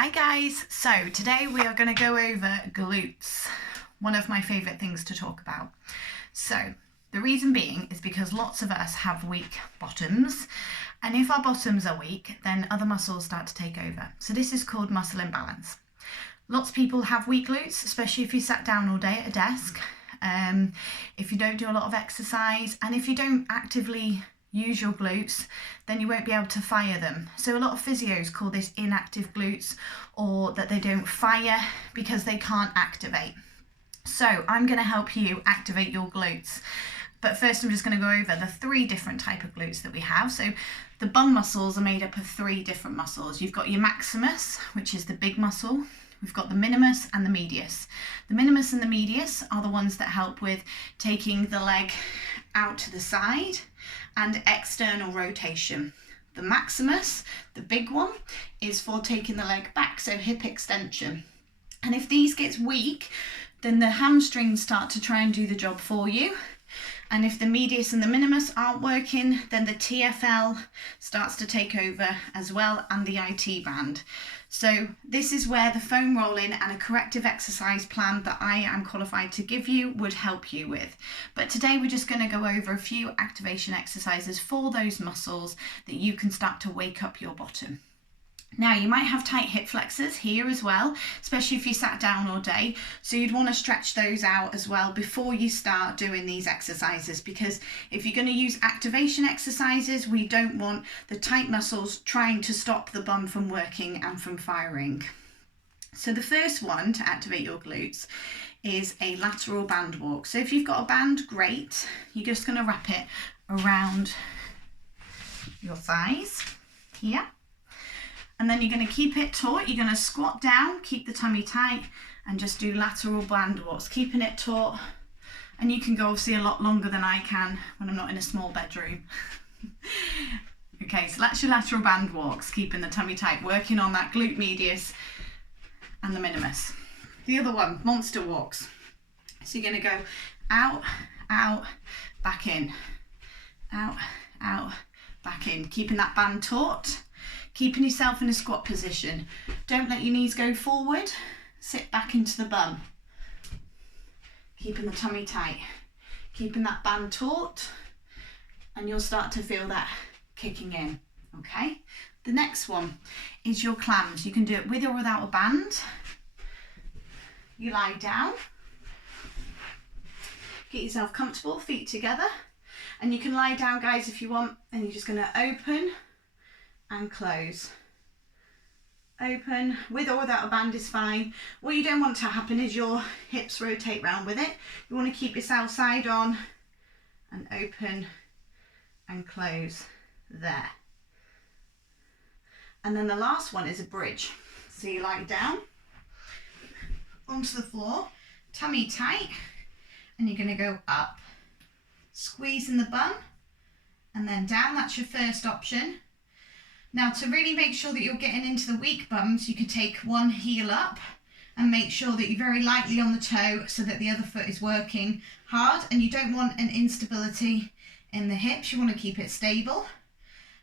Hi guys, so today we are going to go over glutes, one of my favourite things to talk about. So the reason being is because lots of us have weak bottoms, and if our bottoms are weak then other muscles start to take over. So this is called muscle imbalance. Lots of people have weak glutes, especially if you sat down all day at a desk, if you don't do a lot of exercise, and if you don't actively use your glutes, then you won't be able to fire them. So a lot of physios call this inactive glutes, or that they don't fire because they can't activate. So I'm going to help you activate your glutes. But first I'm just going to go over the three different type of glutes that we have. So the bum muscles are made up of three different muscles. You've got your maximus, which is the big muscle. We've got the minimus and the medius. The minimus and the medius are the ones that help with taking the leg out to the side and external rotation. The maximus, the big one, is for taking the leg back, so hip extension. And if these gets weak, then the hamstrings start to try and do the job for you. And if the medius and the minimus aren't working, then the TFL starts to take over as well, and the IT band. So this is where the foam rolling and a corrective exercise plan that I am qualified to give you would help you with. But today we're just going to go over a few activation exercises for those muscles that you can start to wake up your bottom. Now you might have tight hip flexors here as well, especially if you sat down all day. So you'd want to stretch those out as well before you start doing these exercises, because if you're going to use activation exercises, we don't want the tight muscles trying to stop the bum from working and from firing. So the first one to activate your glutes is a lateral band walk. So if you've got a band, great. You're just going to wrap it around your thighs here. And then you're going to keep it taut. You're going to squat down, keep the tummy tight, and just do lateral band walks, keeping it taut. And you can go obviously a lot longer than I can when I'm not in a small bedroom. Okay, so that's your lateral band walks, keeping the tummy tight, working on that glute medius and the minimus. The other one, monster walks. So you're going to go out, out, back in, out, out, back in, keeping that band taut. Keeping yourself in a squat position. Don't let your knees go forward. Sit back into the bum. Keeping the tummy tight. Keeping that band taut. And you'll start to feel that kicking in. Okay? The next one is your clams. You can do it with or without a band. You lie down. Get yourself comfortable, feet together. And you can lie down, guys, if you want. And you're just going to open and close. Open, with or without a band is fine. What you don't want to happen is your hips rotate round with it. You want to keep yourself side on and open and close there. And then the last one is a bridge. So you lie down onto the floor, tummy tight, and you're going to go up, squeezing the bum, and then down. That's your first option. Now, to really make sure that you're getting into the weak bums, you could take one heel up and make sure that you're very lightly on the toe so that the other foot is working hard, and you don't want an instability in the hips. You want to keep it stable.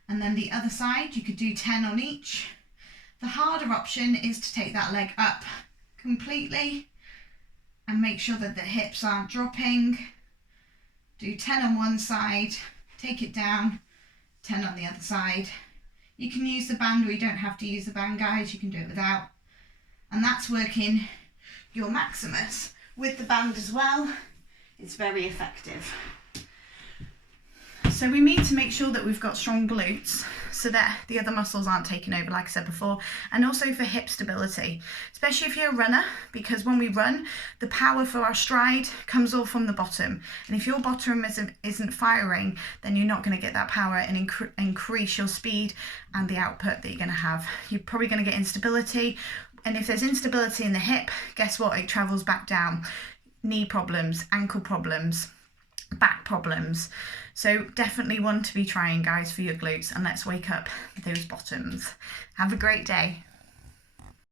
And then the other side, you could do 10 on each. The harder option is to take that leg up completely and make sure that the hips aren't dropping. Do 10 on one side, take it down, 10 on the other side. You can use the band, or you don't have to use the band, guys. You can do it without. And that's working your maximus. With the band as well, it's very effective. So we need to make sure that we've got strong glutes so that the other muscles aren't taking over, like I said before, and also for hip stability, especially if you're a runner, because when we run, the power for our stride comes all from the bottom. And if your bottom isn't firing, then you're not going to get that power and increase your speed and the output that you're going to have. You're probably going to get instability. And if there's instability in the hip, guess what? It travels back down. Knee problems, ankle problems, back problems. So definitely one to be trying, guys, for your glutes, and let's wake up those bottoms. Have a great day.